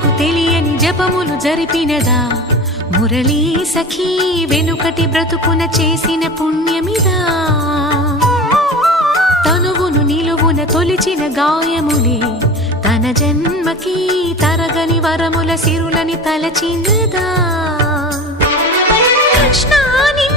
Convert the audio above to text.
జనులకు తెలియని జపములు జరిపినదా మురళీ సఖీ వెనుకటి బ్రతుకున చేసిన పుణ్యమిదా తనువును నిలువున తొలిచిన గాయములే తన జన్మకి తరగని వరముల సిరులని తలచినదా కృష్ణాని